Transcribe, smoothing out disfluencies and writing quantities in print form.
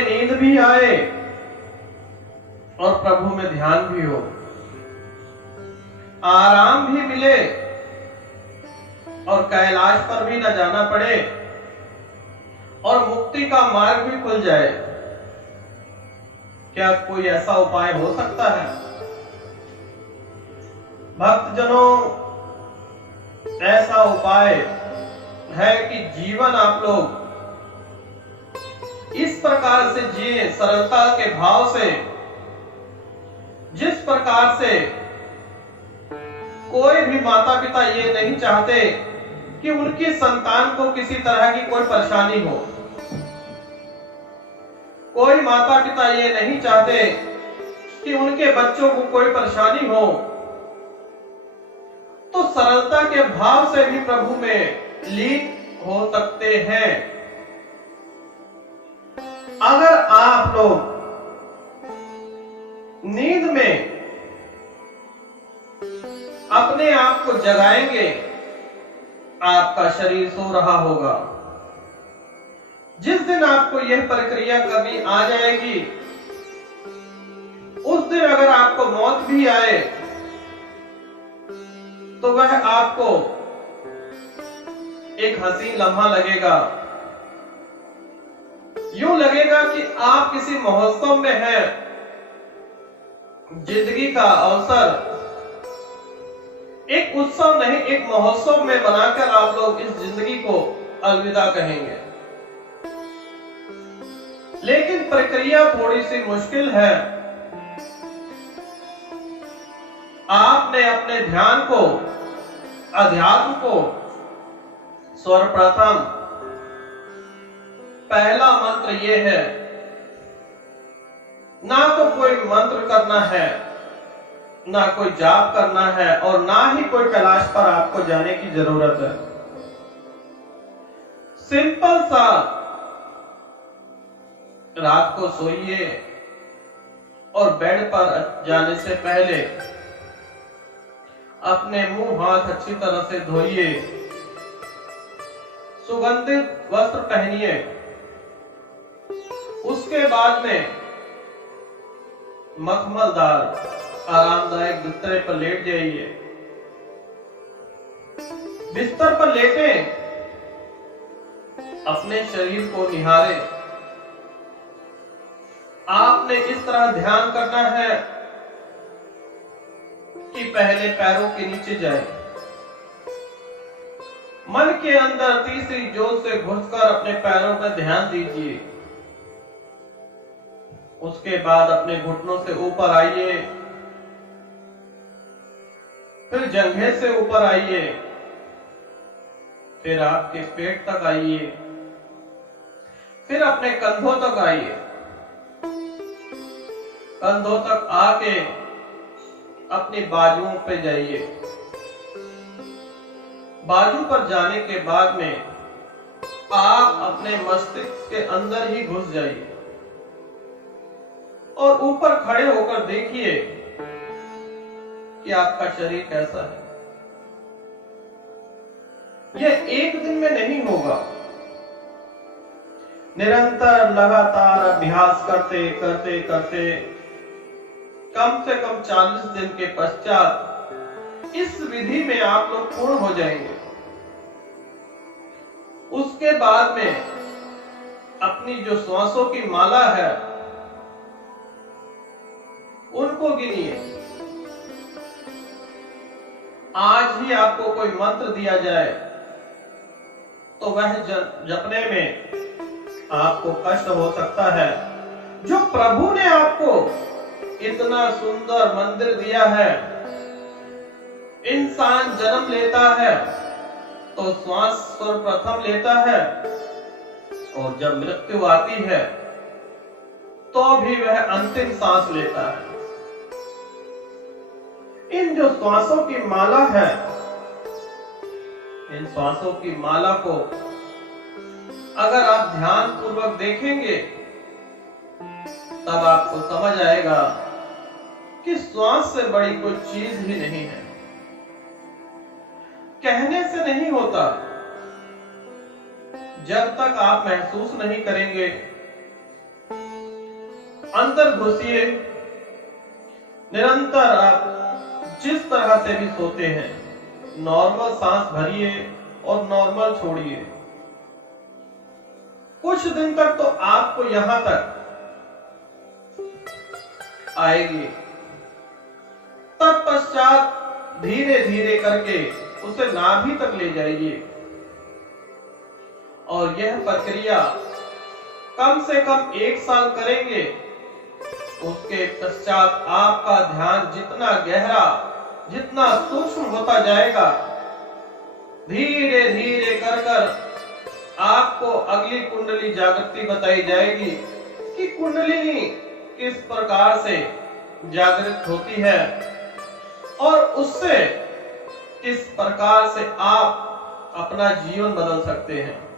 हमें नींद भी आए और प्रभु में ध्यान भी हो, आराम भी मिले और कैलाश पर भी न जाना पड़े और मुक्ति का मार्ग भी खुल जाए। क्या कोई ऐसा उपाय हो सकता है? भक्तजनों, ऐसा उपाय है कि जीवन आप लोग इस प्रकार से जिए, सरलता के भाव से, जिस प्रकार से कोई भी माता पिता ये नहीं चाहते कि उनकी संतान को किसी तरह की कोई परेशानी हो। कोई माता पिता ये नहीं चाहते कि उनके बच्चों को कोई परेशानी हो। तो सरलता के भाव से भी प्रभु में लीन हो सकते हैं। अगर आप लोग नींद में अपने आप को जगाएंगे, आपका शरीर सो रहा होगा। जिस दिन आपको यह प्रक्रिया करनी आ जाएगी, उस दिन अगर आपको मौत भी आए तो वह आपको एक हसीन लम्हा लगेगा। यूं लगेगा कि आप किसी महोत्सव में हैं। जिंदगी का अवसर एक उत्सव नहीं, एक महोत्सव में बनाकर आप लोग इस जिंदगी को अलविदा कहेंगे। लेकिन प्रक्रिया थोड़ी सी मुश्किल है। आपने अपने ध्यान को, अध्यात्म को सर्वप्रथम पहला मंत्र यह है, ना तो कोई मंत्र करना है, ना कोई जाप करना है और ना ही कोई कैलाश पर आपको जाने की जरूरत है। सिंपल सा रात को सोइए और बेड पर जाने से पहले अपने मुंह हाथ अच्छी तरह से धोइए, सुगंधित वस्त्र पहनिए। उसके बाद में मखमलदार आरामदायक बिस्तर पर लेट जाइए। बिस्तर पर लेटे अपने शरीर को निहारे। आपने इस तरह ध्यान करना है कि पहले पैरों के नीचे जाए, मन के अंदर तीसरी जोत से घुसकर अपने पैरों पर ध्यान दीजिए। उसके बाद अपने घुटनों से ऊपर आइए, फिर जंघे से ऊपर आइए, फिर आपके पेट तक आइए, फिर अपने कंधों तक आइए। कंधों तक आके अपनी बाजुओं पे जाइए। बाजू पर जाने के बाद में आप अपने मस्तिष्क के अंदर ही घुस जाइए और ऊपर खड़े होकर देखिए कि आपका शरीर कैसा है। यह एक दिन में नहीं होगा। निरंतर लगातार अभ्यास करते करते करते कम से कम 40 दिन के पश्चात इस विधि में आप लोग पूर्ण हो जाएंगे। उसके बाद में अपनी जो श्वासों की माला है उनको गिनिए। आज ही आपको कोई मंत्र दिया जाए तो वह जपने में आपको कष्ट हो सकता है। जो प्रभु ने आपको इतना सुंदर मंदिर दिया है, इंसान जन्म लेता है तो श्वास सर्वप्रथम लेता है और जब मृत्यु आती है तो भी वह अंतिम सांस लेता है। इन जो श्वासों की माला है, इन श्वासों की माला को अगर आप ध्यान पूर्वक देखेंगे तब आपको समझ आएगा कि श्वास से बड़ी कोई चीज ही नहीं है। कहने से नहीं होता। जब तक आप महसूस नहीं करेंगे अंदर घुसिए। निरंतर आप जिस तरह से भी सोते हैं, नॉर्मल सांस भरिए और नॉर्मल छोड़िए। कुछ दिन तक तो आपको यहां तक आएगी, तत्पश्चात धीरे धीरे करके उसे नाभि तक ले जाइए और यह प्रक्रिया कम से कम 1 साल करेंगे। उसके पश्चात आपका ध्यान जितना गहरा, जितना सूक्ष्म होता जाएगा, धीरे धीरे कर कर आपको अगली कुंडली जागृति बताई जाएगी कि कुंडली किस प्रकार से जागृत होती है और उससे किस प्रकार से आप अपना जीवन बदल सकते हैं।